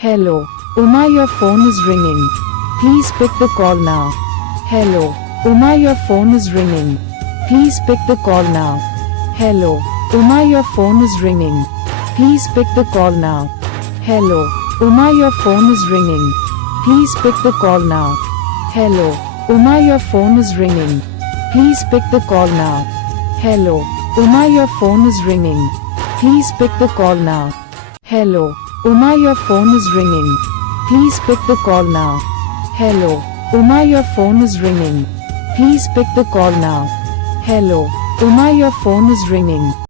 Hello, Uma, your phone is ringing. Please pick the call now. Hello, Uma, your phone is ringing. Please pick the call now. Hello, Uma, your phone is ringing. Please pick the call now. Hello, Uma, your phone is ringing. Please pick the call now. Hello, Uma, your phone is ringing. Please pick the call now. Hello, Uma, your phone is ringing. Please pick the call now. Hello, Uma, your phone is ringing. Please pick the call now. Hello, Uma, your phone is ringing. Please pick the call now. Hello, Uma, your phone is ringing.